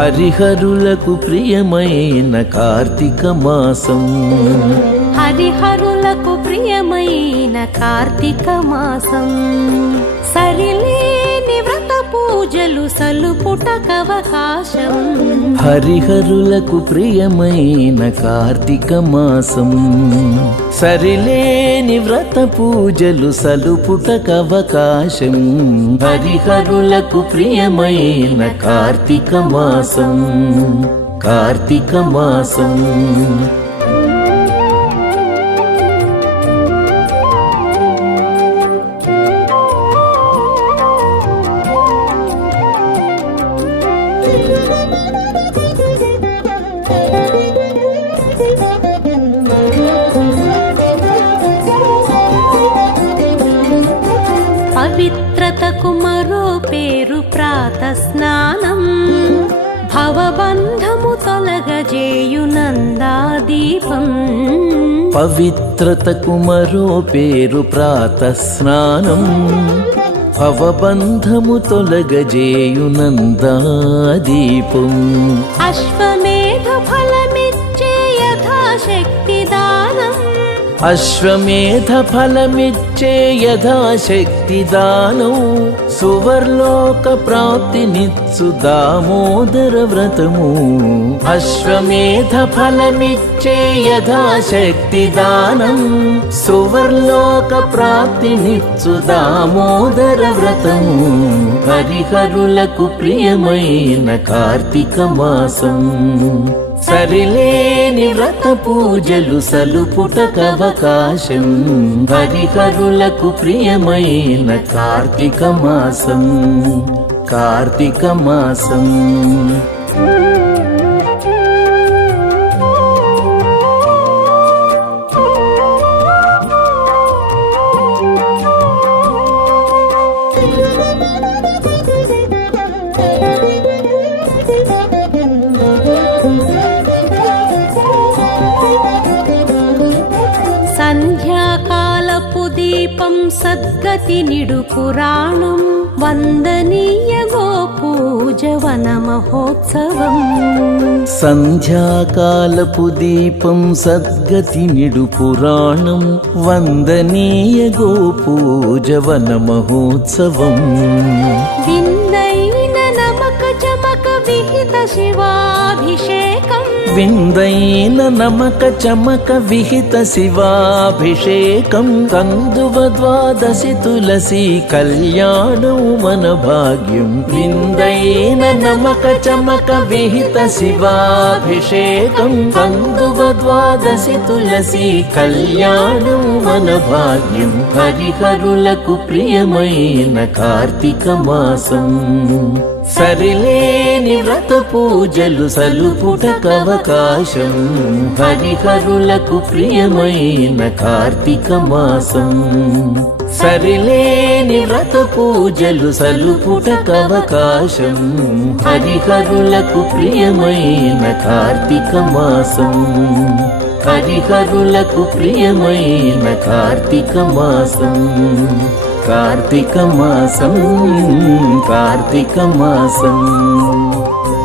హరిహరులకు ప్రియమైన కార్తీక మాసం. హరిహరులకు ప్రియమైన కార్తీక మాసం. సరిలేని వ్రత పూజలు సలుపుటకవకాశం. హరిహరులకు ప్రియమైన కార్తీక మాసం. సరిలేని వ్రత పూజలు సలుపుటకవకాశం. హరిహరులకు ప్రియమైన కార్తీక మాసం. కార్తీక మాసం. పవిత్రతకు మరో పేరు ప్రాత స్నానం. భవబంధము తొలగజేయు నందాదీపం. పవిత్రతకు మరో పేరు ప్రాత స్నానం. భవబంధము తొలగజేయు నందాదీపం. అశ్వమేధ ఫలమిచ్చే యథాశక్తి దానం. అశ్వమేధ ఫలమిచ్చే యథాశక్తి దానం. సువర్లోక ప్రాప్తినిచ్చు దామోదర వ్రతము. అశ్వమేధ ఫలమిచ్చే యథాశక్తి దానం. సువర్లోక ప్రాప్తినిచ్చు దామోదర వ్రతము. హరిహరులకు ప్రియమైన కార్తీక మాసం. సరిలేని వ్రత పూజలు సలుపుటకవకాశం. హరిహరులకు ప్రియమైన కార్తీక మాసం. కార్తీక మాసం. సంధ్యాకాలపు దీపం సద్గతి నిడు పురాణం. వందనీయ గోపూజవన మహోత్సవం. సంధ్యాకాలపు దీపం సద్గతి నిడు పురాణం. వందనీయ గోపూజవన మహోత్సవం. విందైన నమక చమక విహిత శివాభిషేకం. విందైన నమక చమక విహిత శివాభిషేకం. కందువ ద్వాదశి తులసి కళ్యాణం మన భాగ్యం. విందైన నమక చమక విహిత శివాభిషేకం. కందువ ద్వాదశి తులసి కళ్యాణం మన భాగ్యం. హరిహరులకు ప్రియమైన కార్తీక మాసం. సరిలేని వ్రత పూజలు సలుపుటకవకాశం. హరిహరులకు ప్రియమైన కార్తీక మాసం. సరిలేని వ్రత పూజలు సలుపుటకవకాశం. హరిహరులకు ప్రియమైన కార్తీక మాసం. హరిహరులకు ప్రియమైన కార్తీక మాసం. కార్తీక మాసం. కార్తీక మాసం.